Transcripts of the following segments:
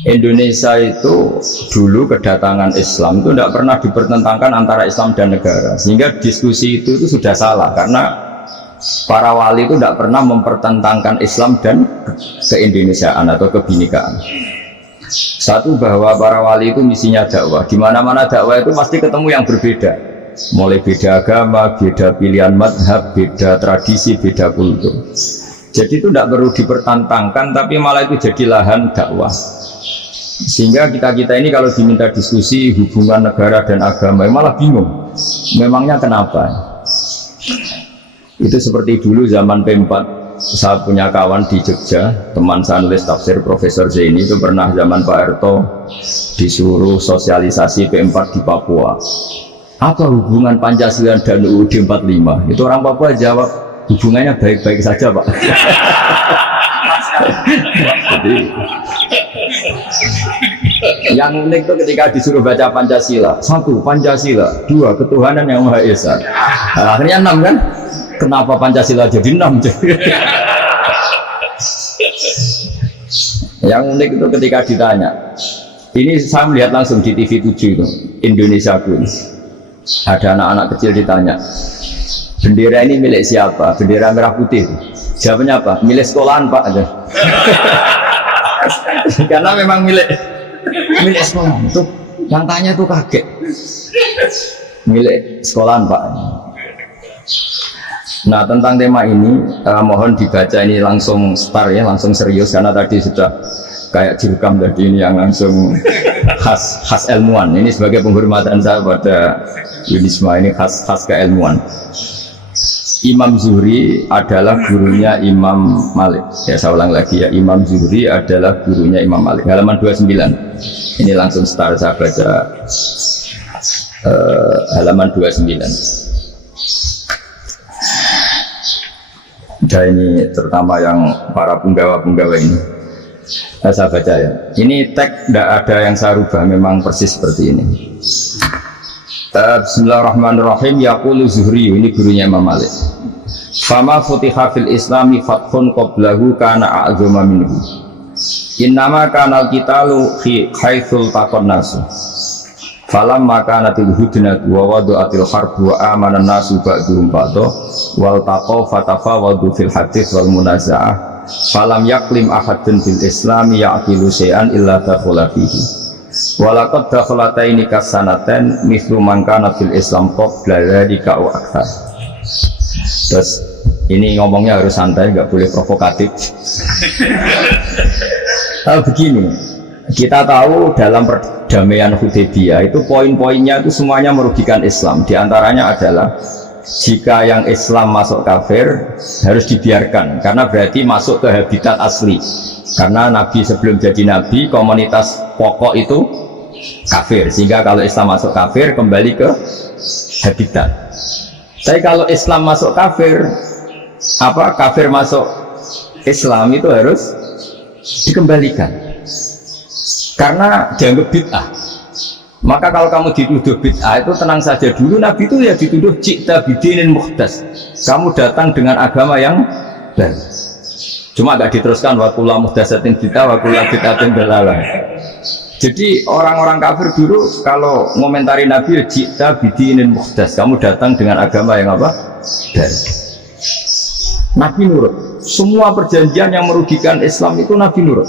Indonesia itu dulu kedatangan Islam itu tidak pernah dipertentangkan antara Islam dan negara, sehingga diskusi itu sudah salah karena para wali itu tidak pernah mempertentangkan Islam dan keindonesiaan atau kebinekaan. Satu, bahwa para wali itu misinya dakwah, di mana-mana dakwah itu pasti ketemu yang berbeda, mulai beda agama, beda pilihan madhab, beda tradisi, beda kultur. Jadi itu tidak perlu dipertentangkan, tapi malah itu jadi lahan dakwah. Sehingga kita ini kalau diminta diskusi hubungan negara dan agama malah bingung, memangnya kenapa? Itu seperti dulu zaman P4, saya punya kawan di Jogja, teman saya nulis tafsir, Profesor Zaini, itu pernah zaman Pak Harto disuruh sosialisasi P4 di Papua. Apa hubungan Pancasila dan UUD 45? Itu orang Papua jawab, hubungannya baik-baik saja Pak. Jadi yang unik itu ketika disuruh baca Pancasila, 1 Pancasila, 2 ketuhanan yang Maha Esa. Nah, akhirnya 6 kan? Kenapa Pancasila jadi 6? Yang unik itu ketika ditanya, ini saya melihat langsung di TV 7 itu, Indonesia Queen. Ada anak-anak kecil ditanya, bendera ini milik siapa? Bendera merah putih. Jawabnya apa? Milik sekolahan Pak aja. Karena memang milik sekolah. Itu yang tanya itu kaget. Milik sekolahan Pak. Nah, tentang tema ini mohon dibaca ini langsung start ya, langsung serius, karena tadi sudah kayak jirkam tadi, ini yang langsung khas ilmuwan. Ini sebagai penghormatan saya pada Yunisma, ini khas keilmuan. Imam Zuhri adalah gurunya Imam Malik. Ya, saya ulang lagi ya, Imam Zuhri adalah gurunya Imam Malik. Halaman 29. Ini langsung start, saya baca halaman 29. Dan ini terutama yang para penggawa-penggawa ini. Saya baca ya. Ini teks tidak ada yang saya rubah, memang persis seperti ini. Bismillahirrahmanirrahim. Yaqulu Zuhri, ini gurunya Imam Malik. Fama futiha fil islami fathun qablahu kana a'zama minhu. Innama kana al-qitalu fi haitsul taqon nasu. Falam makanatil hudnatu wa wadu'atil harbu wa amana nasu ba'duhum ba'do wal taqaw fatafawadu fil hadith wal munaza'ah. Falam yaklim ahadun fil islami ya'qilu syai'an illa dakhula fihi. Walaqad dakhalataini kasanaten mithlu man kana fil islam qabla dzalika wa akthar. Terus ini ngomongnya harus santai, nggak boleh provokatif. Begini, kita tahu dalam perdamaian Hudaybiyah itu poin-poinnya itu semuanya merugikan Islam. Di antaranya adalah jika yang Islam masuk kafir harus dibiarkan, karena berarti masuk ke habitat asli. Karena Nabi sebelum jadi Nabi, komunitas pokok itu kafir, sehingga kalau Islam masuk kafir kembali ke habitat. Tapi kalau Islam masuk kafir, kafir masuk Islam itu harus dikembalikan, karena dianggap bid'ah. Maka kalau kamu dituduh bid'ah itu tenang saja dulu, Nabi itu ya dituduh ji'ta bidinin muhdas, kamu datang dengan agama yang baru. Cuma agak diteruskan wa kullu muhdatsatin bid'ah wa kullu bid'atin dalalah. Jadi orang-orang kafir dulu kalau ngomentari Nabi, ji'ta bidinin muhdas, kamu datang dengan agama yang apa? Baru. Nabi nurut. Semua perjanjian yang merugikan Islam itu Nabi nurut.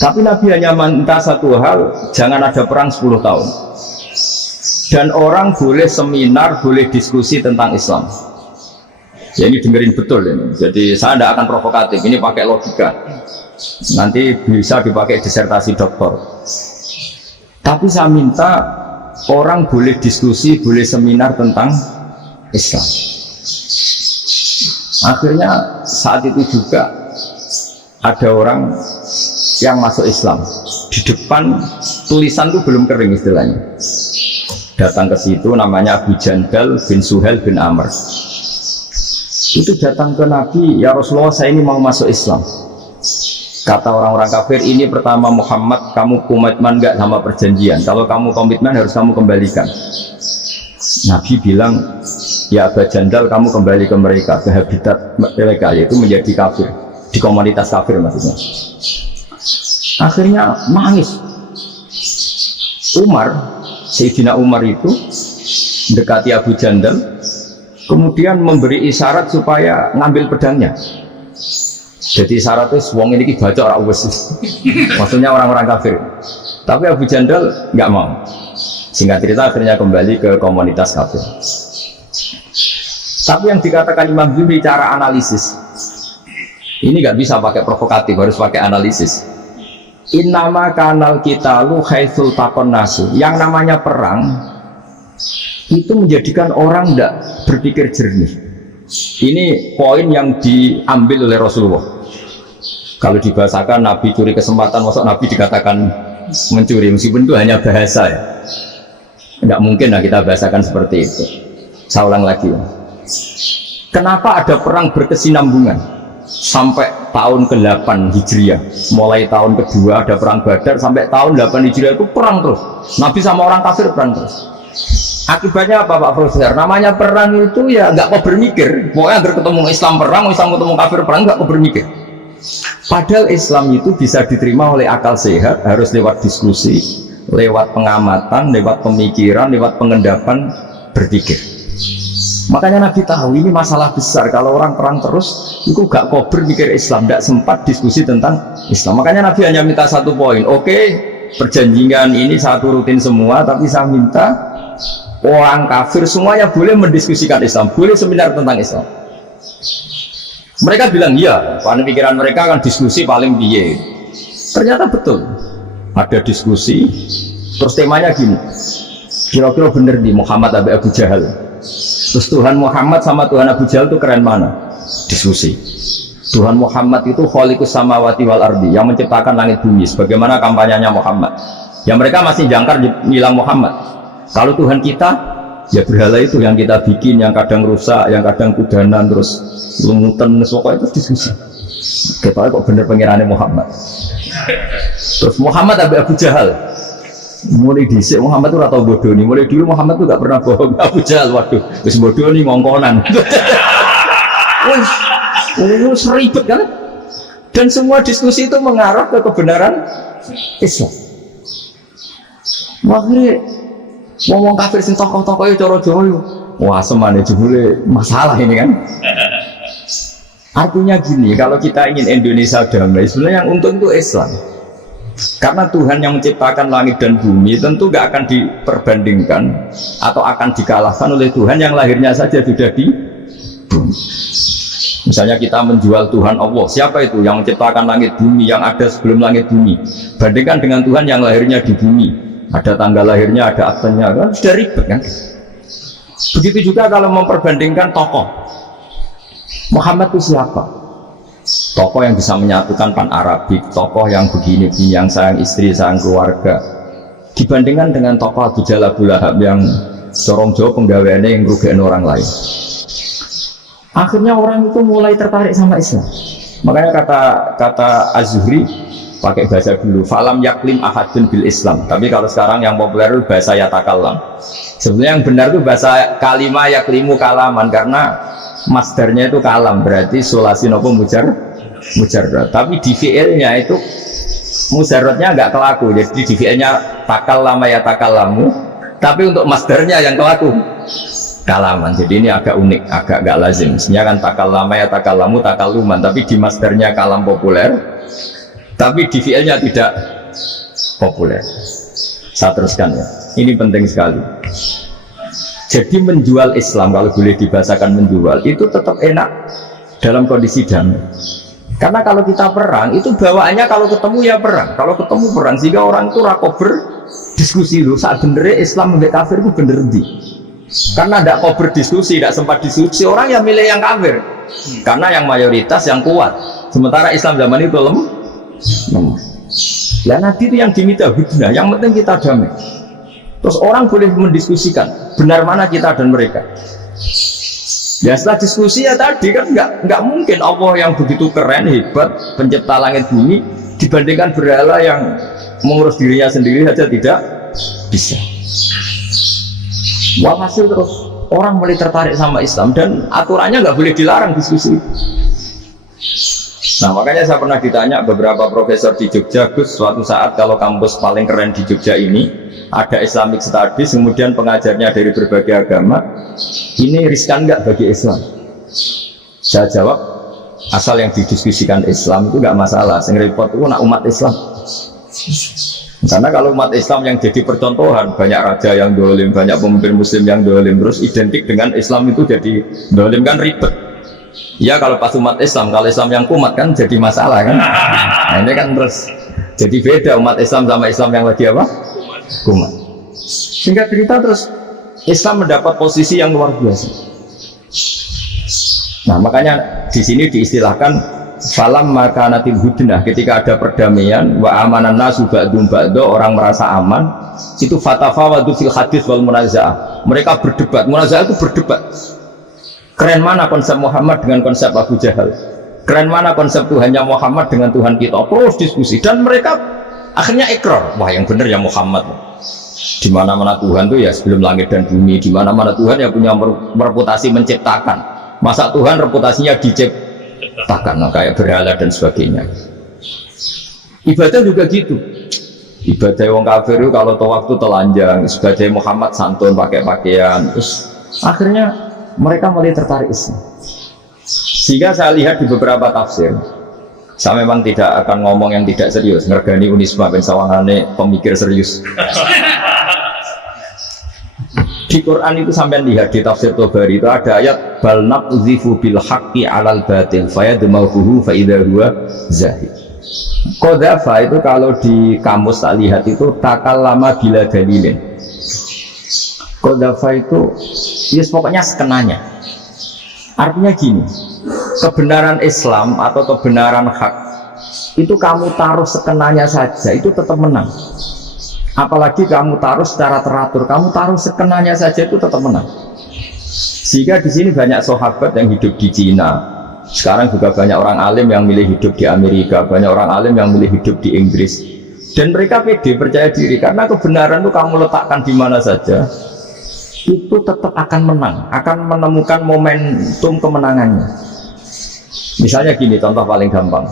Tapi Nabi hanya minta satu hal, jangan ada perang 10 tahun. Dan orang boleh seminar, boleh diskusi tentang Islam. Ya, ini dengerin betul ini. Jadi saya tidak akan provokatif, ini pakai logika. Nanti bisa dipakai disertasi doktor. Tapi saya minta orang boleh diskusi, boleh seminar tentang Islam. Akhirnya saat itu juga ada orang yang masuk Islam. Di depan tulisan itu belum kering istilahnya. Datang ke situ, namanya Abu Jandal bin Suhail bin Amr. Itu datang ke Nabi, ya Rasulullah, saya ini mau masuk Islam. Kata orang-orang kafir, ini pertama Muhammad, kamu komitmen nggak sama perjanjian? Kalau kamu komitmen harus kamu kembalikan. Nabi bilang, ya Abu Jandal, kamu kembali ke mereka, ke habitat mereka, yaitu menjadi kafir, di komunitas kafir maksudnya. Akhirnya nangis. Sayyidina Umar itu mendekati Abu Jandal, kemudian memberi isyarat supaya ngambil pedangnya. Jadi isyaratnya wong ini baca orang wes, maksudnya orang-orang kafir. Tapi Abu Jandal nggak mau. Singkat cerita akhirnya kembali ke komunitas kafir. Tapi yang dikatakan Imam Zuhri cara analisis ini nggak bisa pakai provokatif, harus pakai analisis. Innama kanal qitalu haitsul taqon nasu. Yang namanya perang itu menjadikan orang tidak berpikir jernih. Ini poin yang diambil oleh Rasulullah. Kalau dibahasakan Nabi curi kesempatan, maksud Nabi dikatakan mencuri, meskipun itu hanya bahasa ya. Nggak mungkin lah kita bahasakan seperti itu. Saya ulang lagi ya. Kenapa ada perang berkesinambungan? Sampai tahun ke-8 Hijriah, mulai tahun kedua ada perang Badar, sampai tahun 8 Hijriah itu perang terus. Nabi sama orang kafir perang terus. Akibatnya apa Pak Profesor? Namanya perang itu ya nggak kok bermikir. Pokoknya agar ketemu Islam perang, Islam ketemu kafir perang, nggak kok bermikir. Padahal Islam itu bisa diterima oleh akal sehat, harus lewat diskusi, lewat pengamatan, lewat pemikiran, lewat pengendapan berpikir. Makanya Nabi tahu ini masalah besar. Kalau orang perang terus, itu gak kober mikir Islam, gak sempat diskusi tentang Islam. Makanya Nabi hanya minta satu poin. Oke, perjanjian ini satu rutin semua, tapi saya minta orang kafir semuanya boleh mendiskusikan Islam, boleh seminar tentang Islam. Mereka bilang iya, karena pikiran mereka akan diskusi paling piye. Ternyata betul, ada diskusi. Terus temanya gini, kira-kira bener di Muhammad Abu Jahal. Terus Tuhan Muhammad sama Tuhan Abu Jahal itu keren mana? Diskusi. Tuhan Muhammad itu khaliqus samawati wal ardi, yang menciptakan langit bumi. Sebagaimana kampanyenya Muhammad. Ya mereka masih jangkar bilang Muhammad. Kalau Tuhan kita, ya berhala itu yang kita bikin, yang kadang rusak, yang kadang kudanan, terus lumutan, pokoknya itu diskusi. Kita kok bener pengirannya Muhammad. Terus Muhammad Abu Jahal. Mulai dhisik Muhammad itu atau bodoh nih. Mulai dulu Muhammad itu gak pernah bohong. Abu Jahal, waduh, wis bodoh nih ngongkonan. Wis ribet kan? Dan semua diskusi itu mengarah ke kebenaran Islam. Akhirnya ngomong kafir sing tokoh-tokoh itu cara Jawa yo. Wah, semane jebule masalah ini kan. Artinya gini, kalau kita ingin Indonesia damai, sebenarnya yang untung itu Islam. Karena Tuhan yang menciptakan langit dan bumi tentu gak akan diperbandingkan atau akan dikalahkan oleh Tuhan yang lahirnya saja sudah di bumi. Misalnya kita menjual Tuhan Allah, siapa itu yang menciptakan langit bumi, yang ada sebelum langit bumi, bandingkan dengan Tuhan yang lahirnya di bumi, ada tanggal lahirnya, ada aktenya, kan sudah ribet kan. Begitu juga kalau memperbandingkan tokoh, Muhammad itu siapa? Tokoh yang bisa menyatukan pan-Arabik, tokoh yang begini-begini, yang sayang istri, sayang keluarga, dibandingkan dengan tokoh Abu Jahal, Abu Lahab yang corong jauh penggaweannya yang merugikan orang lain. Akhirnya orang itu mulai tertarik sama Islam. Makanya kata Az-Zuhri pakai bahasa dulu, falam yaklim ahadun bil Islam. Tapi kalau sekarang yang populer itu bahasa yatakallam. Sebenarnya yang benar itu bahasa kalimah yaklimu kalaman, karena masdarnya itu kalam, berarti sulasi nopo mujarrad. Tapi di fi'ilnya itu mujarradnya enggak kelaku. Jadi di fi'ilnya takallama ya takallamu, tapi untuk masdarnya yang kelaku kalaman. Jadi ini agak unik, agak enggak lazim. Sebenarnya kan takallama ya takallamu takalluman, tapi di masdarnya kalam populer, tapi di fi'ilnya tidak populer. Saya teruskan ya. Ini penting sekali. Jadi menjual Islam, kalau boleh dibahasakan menjual, itu tetap enak dalam kondisi damai. Karena kalau kita perang, itu bawaannya kalau ketemu ya perang. Kalau ketemu perang, sehingga orang itu rakober diskusi dulu. Saat benernya Islam membeli kafir itu bener di. Karena tidak kober diskusi, tidak sempat diskusi, orang yang milih yang kafir. Karena yang mayoritas yang kuat. Sementara Islam zaman itu lemah. Ya nanti itu yang diminta hudnah, yang penting kita damai. Terus orang boleh mendiskusikan benar mana kita dan mereka. Ya setelah diskusi ya tadi kan nggak mungkin Allah yang begitu keren hebat pencipta langit bumi dibandingkan berhala yang mengurus dirinya sendiri saja tidak bisa. Walhasil terus orang mulai tertarik sama Islam dan aturannya nggak boleh dilarang diskusi. Nah makanya saya pernah ditanya beberapa profesor di Jogja, Gus, suatu saat kalau kampus paling keren di Jogja ini ada Islamic Studies, kemudian pengajarnya dari berbagai agama, ini riskan nggak bagi Islam? Saya jawab, asal yang didiskusikan Islam itu nggak masalah, yang repot itu nak umat Islam. Karena kalau umat Islam yang jadi percontohan, banyak raja yang dolim, banyak pemimpin muslim yang dolim, terus identik dengan Islam itu jadi dolim, kan ribet. Ya kalau pas umat Islam, kalau Islam yang kumat kan jadi masalah kan. Nah ini kan terus jadi beda umat Islam sama Islam yang lagi apa? Kumat. Sehingga cerita terus Islam mendapat posisi yang luar biasa. Nah makanya di sini diistilahkan falam makanatil hudnah, ketika ada perdamaian wa amanan nasu ba'dum ba'do, orang merasa aman, itu fatafawadu fil hadis wal munazaah. Mereka berdebat, munazaah itu berdebat. Keren mana konsep Muhammad dengan konsep Abu Jahal? Keren mana konsep Tuhannya Muhammad dengan Tuhan kita? Terus diskusi dan mereka akhirnya ikrar, wah yang benar ya Muhammad. Di mana-mana Tuhan tuh ya sebelum langit dan bumi, di mana-mana Tuhan yang punya reputasi menciptakan. Masa Tuhan reputasinya diciptakan, nah, kayak berhala dan sebagainya. Ibadah juga gitu. Ibadah wong kafir itu kalau tawaf itu telanjang, ibadah Muhammad santun pakai pakaian. Terus akhirnya mereka mulai tertarik Islam. Sehingga saya lihat di beberapa tafsir, saya memang tidak akan ngomong yang tidak serius, ngergani Unisma ben sawangane pemikir serius. Di Quran itu sampai lihat di tafsir Tobari itu ada ayat bal naqzifu bil haqqi 'alal batil fayadmahuhu fa idza huwa zahid. Qadzafa itu kalau di kamus tak lihat itu takallama bila dalilin. Qadzafa itu ya pokoknya sekenanya. Artinya gini, kebenaran Islam atau kebenaran hak itu kamu taruh sekenanya saja itu tetap menang. Apalagi kamu taruh secara teratur, kamu taruh sekenanya saja itu tetap menang. Sehingga di sini banyak sahabat yang hidup di Cina. Sekarang juga banyak orang alim yang milih hidup di Amerika, banyak orang alim yang milih hidup di Inggris. Dan mereka pede, percaya diri karena kebenaran itu kamu letakkan di mana saja, itu tetap akan menang, akan menemukan momentum kemenangannya. Misalnya gini, contoh paling gampang.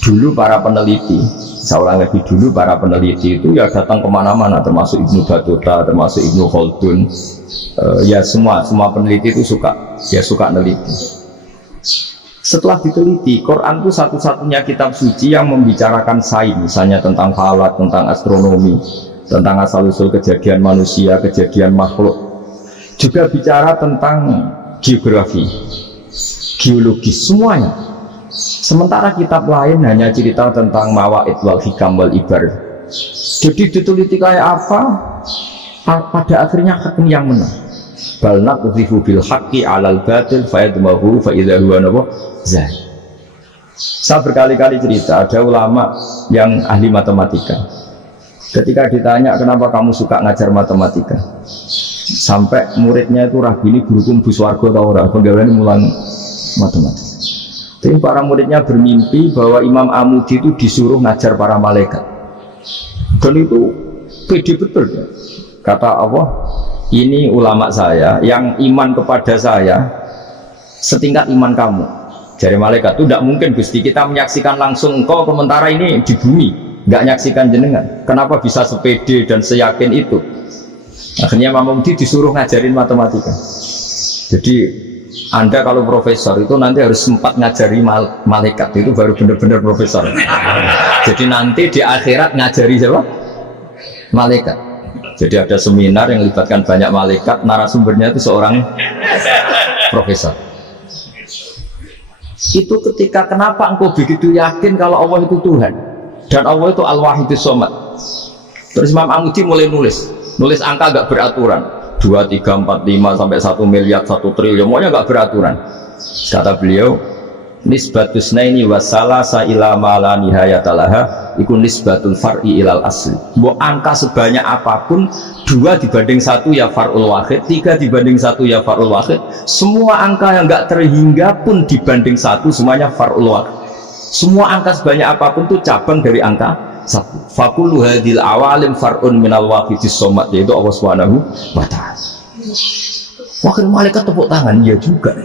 Dulu para peneliti, seorang lebih dulu para peneliti itu ya datang kemana-mana, termasuk Ibnu Battuta, termasuk Ibnu Khaldun, ya semua peneliti itu suka neliti. Setelah diteliti, Quran itu satu-satunya kitab suci yang membicarakan sains, misalnya tentang falak, tentang astronomi, tentang asal-usul kejadian manusia, kejadian makhluk. Juga bicara tentang geografi, geologis, semuanya. Sementara kitab lain hanya cerita tentang mawa'id wal hikam wal ibar. Jadi diteliti kayak apa, pada akhirnya hak yang menang. Bal naqdhifu bil haqqi 'alal batil fayadmahu fa idza huwa zahid. Saya berkali-kali cerita, ada ulama yang ahli matematika. Ketika ditanya kenapa kamu suka ngajar matematika, sampai muridnya itu ragini gurukum buswargo tau ora, pegawai mulang matematika. Tapi para muridnya bermimpi bahwa Imam Amudi itu disuruh ngajar para malaikat. Dan itu pede betul ya. Kata Allah, ini ulama saya yang iman kepada saya setingkat iman kamu. Jadi malaikat itu tidak mungkin Gusti, kita menyaksikan langsung engkau sementara ini di bumi, nggak nyaksikan jenengan. Kenapa bisa sepede dan seyakin itu? Akhirnya Imam Amudi disuruh ngajarin matematika. Jadi Anda kalau profesor itu nanti harus sempat ngajari malaikat, itu baru benar-benar profesor. Jadi nanti di akhirat ngajari siapa? Malaikat. Jadi ada seminar yang melibatkan banyak malaikat, narasumbernya itu seorang profesor. Itu ketika kenapa engkau begitu yakin kalau Allah itu Tuhan dan Allah itu Al-Wahidus Shomad. Terus Imam Amudi mulai nulis angka gak beraturan, 2, 3, 4, 5 sampai 1 miliar, 1 triliun, semuanya gak beraturan. Kata beliau, nisbatus naini wasalasa ila ma la nihayatalaha iku nisbatul far'i ilal asli. Mau angka sebanyak apapun, 2 dibanding 1 ya far'ul wahid, 3 dibanding 1 ya far'ul wahid. Semua angka yang enggak terhingga pun dibanding 1 semuanya far'ul wahid. Semua angka sebanyak apapun itu cabang dari angka 1. Fakullu hadil awalim far'un minal wahidis somad, yaitu Allah Subhanahu wa ta'ala. Wakil malaikat tepuk tangan, iya juga.